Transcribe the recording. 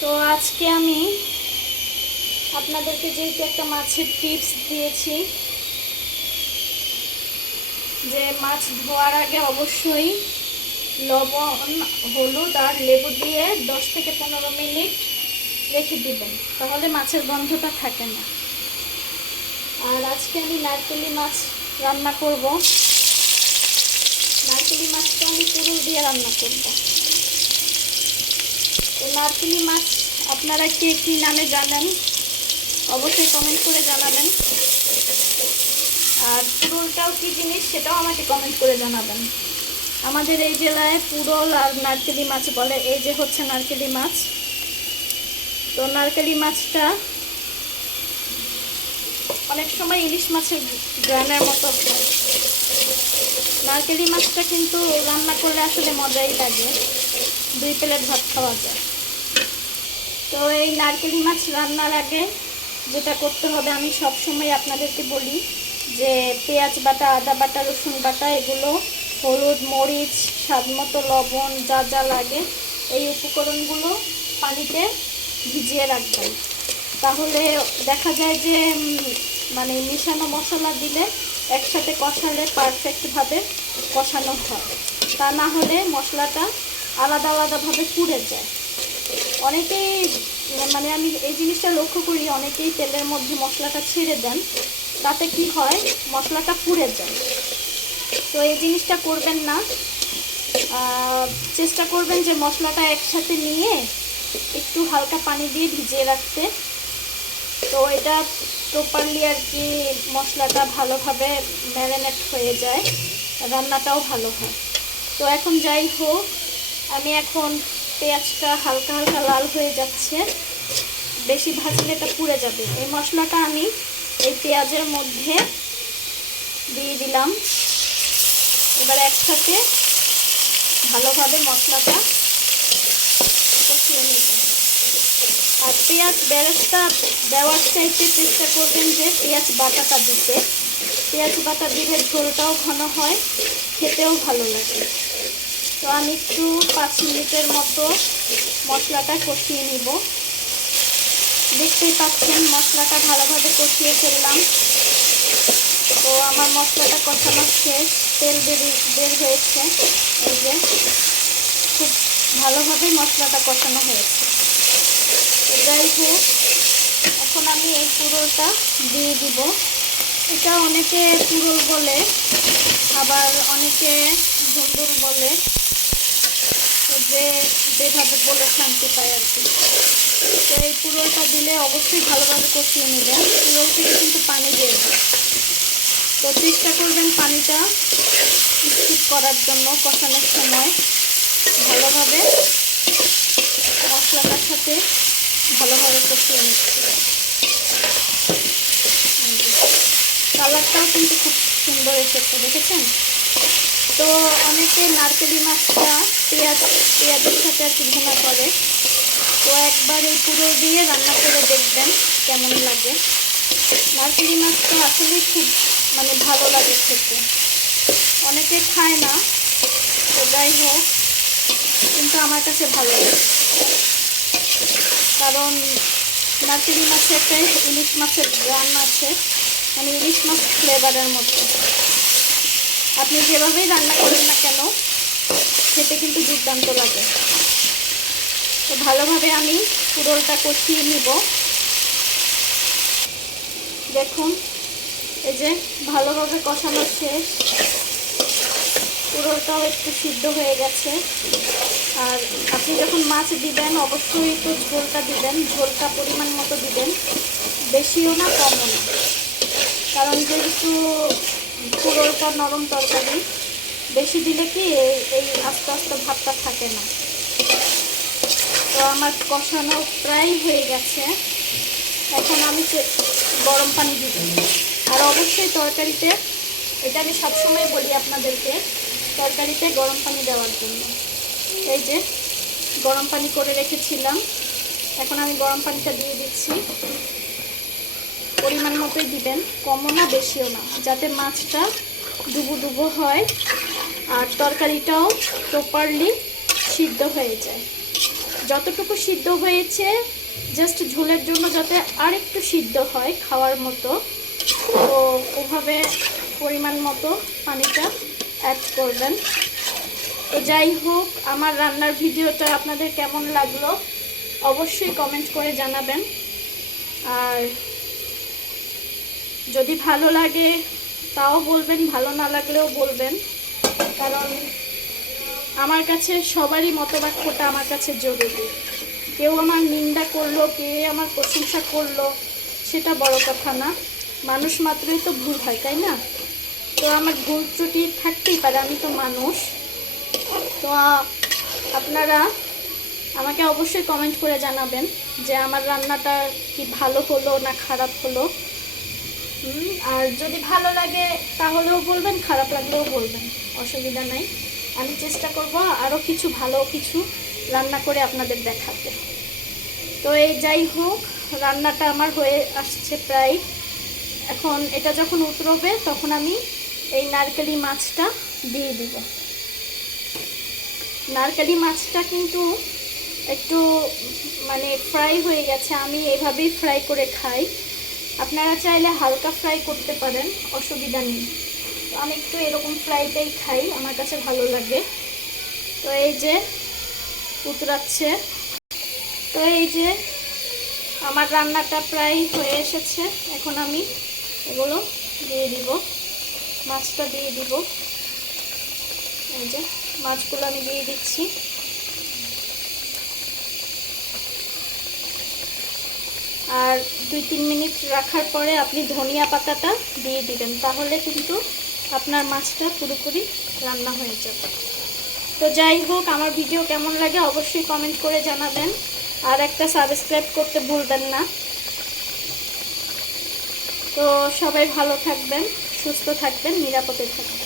তো আজকে আমি আপনাদেরকে যেহেতু একটা মাছের টিপস দিয়েছি যে মাছ ধোয়ার আগে অবশ্যই লবণ, হলুদ আর লেবু দিয়ে 10 থেকে 15 মিনিট রেখে দিবেন, তাহলে মাছের গন্ধটা থাকে না। আর আজকে আমি নারকেলি মাছ রান্না করব। নারকেলি মাছটা আমি পুরুল দিয়ে রান্না করব। তো নারকেলি মাছ আপনারা কে কী নামে জানেন অবশ্যই কমেন্ট করে জানাবেন, আর পুরুলটাও কী জিনিস সেটাও আমাকে কমেন্ট করে জানাবেন। আমাদের এই জেলায় পুরল আর নারকেলি মাছ বলে। এই যে হচ্ছে নারকেলি মাছ। তো নারকেলি মাছটা অনেক সময় ইলিশ মাছের গ্রানের মতো হয়। নারকেলি মাছটা কিন্তু রান্না করলে আসলে মজাই লাগে, 2 প্লেট ভাত খাওয়া যায়। তো এই নারকেলি মাছ রান্নার আগে যেটা করতে হবে, আমি সব সময় আপনাদেরকে বলি যে পেঁয়াজ বাটা, আদা বাটা, রসুন বাটা, এগুলো হলুদ, মরিচ, স্বাদমতো লবণ, যা যা লাগে এই উপকরণগুলো পানিতে ভিজিয়ে রাখবেন। তাহলে দেখা যায় যে মানে মিশানো মশলা দিলে একসাথে কষালে পারফেক্টভাবে কষানো হয়। তা না হলে মশলাটা আলাদা আলাদাভাবে পুড়ে যায়। অনেকেই মানে আমি এই জিনিসটা লক্ষ্য করি, অনেকেই তেলের মধ্যে মশলাটা ছেড়ে দেন, তাতে কি হয় মশলাটা পুড়ে যায়। তো এই জিনিসটা করবেন না। চেষ্টা করবেন যে মশলাটা একসাথে নিয়ে একটু হালকা পানি দিয়ে ভিজিয়ে রাখতে। তো এটা প্রপারলি আর কি মশলাটা ভালোভাবে ম্যারিনেট হয়ে যায়, রান্নাটাও ভালো হয়। তো এখন যাই হোক, আমি এখন পেঁয়াজটা হালকা হালকা লাল হয়ে যাচ্ছে, বেশি ভাজলে এটা পুড়ে যাবে। এই মশলাটা আমি এই পেঁয়াজের মধ্যে দিয়ে দিলাম। এবার একসাথে ভালোভাবে মশলাটা কষিয়ে নেব। আর পেঁয়াজ বেরেস্তা দেওয়ার চাইতে চেষ্টা করবেন যে পেঁয়াজ বাটাটা দিতে। পেঁয়াজ বাটা দিলে ঝোলটাও ঘন হয়, খেতেও ভালো লাগে। তো আমি একটু 5 মিনিটের মতো মশলাটা কষিয়ে নিব। দেখতেই পাচ্ছেন মশলাটা ভালোভাবে কষিয়ে ফেললাম। তো আমার মশলাটা কষানো শেষ, তেল বের হয়েছে। এই যে খুব ভালোভাবেই মশলাটা কষানো হয়েছে। তো যাই হোক, এখন আমি এই পুরোটা দিয়ে দিব। এটা অনেকে পুরোল বলে, আবার অনেকে ঝুন্দুল বলে, যে যেভাবে বলে শান্তি পায় আর কি। তো এই পুরোটা দিলে অবশ্যই ভালোভাবে কষিয়ে নেবেন। পুরোল থেকে কিন্তু পানি দিয়ে দেয়, তো চেষ্টা করবেন পানিটা স্কিপ করার জন্য। কষানোর সময় ভালোভাবে মশলাটার সাথে ভালোভাবে কষিয়ে নিচ্ছি। কালারটাও কিন্তু খুব সুন্দর এসেছে, দেখেছেন? তো অনেকে নারকেলি মাছটা পেঁয়াজের সাথে আর কি ভুনা করে। তো একবার এই পুরো দিয়ে রান্না করে দেখবেন কেমন লাগে। নারকেলি মাছটা আসলে খুব মানে ভালো লাগে খেতে। অনেকে খায় না, তো যাই হোক, কিন্তু আমার কাছে ভালো লাগে। কারণ নারকেলি মাছে একটা ইলিশ মাছের গ্রান আছে, মানে ইলিশ মাছ ফ্লেভারের মতো। আপনি যেভাবেই রান্না করেন না কেন, খেতে কিন্তু দুর্দান্ত লাগে। তো ভালোভাবে আমি পুরোটা কষিয়ে নিব। দেখুন, এই যে ভালোভাবে কষানো শেষ, পুরোটাও একটু সিদ্ধ হয়ে গেছে। আর আপনি যখন মাছ দিবেন অবশ্যই একটু ঝোলটা দিবেন, ঝোলটা পরিমাণ মতো দিবেন, বেশিও না কমও না। কারণ যেহেতু পুরোটা নরম তরকারি, বেশি দিলে কি এই আস্তে আস্তে ভাতটা থাকে না। তো আমার কষানো প্রায় হয়ে গেছে। এখন আমি গরম পানি দিব। আর অবশ্যই তরকারিতে, এটা আমি সবসময় বলি আপনাদেরকে, তরকারিতে গরম পানি দেওয়ার জন্য। এই যে গরম পানি করে রেখেছিলাম, এখন আমি গরম পানিটা দিয়ে দিচ্ছি। পরিমাণ মতোই দিবেন, কমও না বেশিও না, যাতে মাছটা ডুবো ডুবো হয় আর তরকারিটাও প্রপারলি সিদ্ধ হয়ে যায়। যতটুকু সিদ্ধ হয়েছে জাস্ট ঝোলের জন্য যাতে আরেকটু সিদ্ধ হয় খাওয়ার মতো, তো ওভাবে পরিমাণ মতো পানিটা অ্যাড করবেন। তো যাই হোক, আমার রান্নার ভিডিওটা আপনাদের কেমন লাগলো অবশ্যই কমেন্ট করে জানাবেন। আর যদি ভালো লাগে তাও বলবেন, ভালো না লাগলেও বলবেন, কারণ আমার কাছে সবারই মতবাক্যটা আমার কাছে জরুরি। কেউ আমার নিন্দা করলো, কে আমার প্রশংসা করলো, সেটা বড় কথা না। মানুষ মাত্রই তো ভুল হয়, তাই না? তো আমার ভুল ত্রুটি থাকতেই পারে, আমি তো মানুষ। তো আপনারা আমাকে অবশ্যই কমেন্ট করে জানাবেন যে আমার রান্নাটা কি ভালো হলো না খারাপ হলো। আর যদি ভালো লাগে তাহলেও বলবেন, খারাপ লাগলেও বলবেন, অসুবিধা নাই। আমি চেষ্টা করব আরও কিছু ভালো কিছু রান্না করে আপনাদের দেখাতে। তো এই যাই হোক, রান্নাটা আমার হয়ে আসছে প্রায়। এখন এটা যখন উতরবে তখন আমি এই নারকেলি মাছটা দিয়ে দিব। নারকেলি মাছটা কিন্তু একটু মানে ফ্রাই হয়ে গেছে, আমি এভাবেই ফ্রাই করে খাই। আপনারা চাইলে হালকা ফ্রাই করতে পারেন, অসুবিধা নেই। তো আমি একটু এরকম ফ্রাইটাই খাই, আমার কাছে ভালো লাগে। তো এই যে উতরাচ্ছে, তো এই যে আমার রান্নাটা প্রায় হয়ে এসেছে। এখন আমি এগুলো দিয়ে দিব, মাছটা দিয়ে দিব। এই যে মাছগুলো আমি দিয়ে দিচ্ছি। আর 2-3 মিনিট রাখার পরে আপনি ধনিয়া পাতাটা দিয়ে দিবেন, তাহলে কিন্তু আপনার মাছটা পুরোপুরি রান্না হয়ে যাবে। তো যাই হোক, আমার ভিডিও কেমন লাগে অবশ্যই কমেন্ট করে জানাবেন। আর একটা সাবস্ক্রাইব করতে ভুলবেন না। তো সবাই ভালো থাকবেন, সুস্থ থাকবেন, নিরাপদে থাকবেন।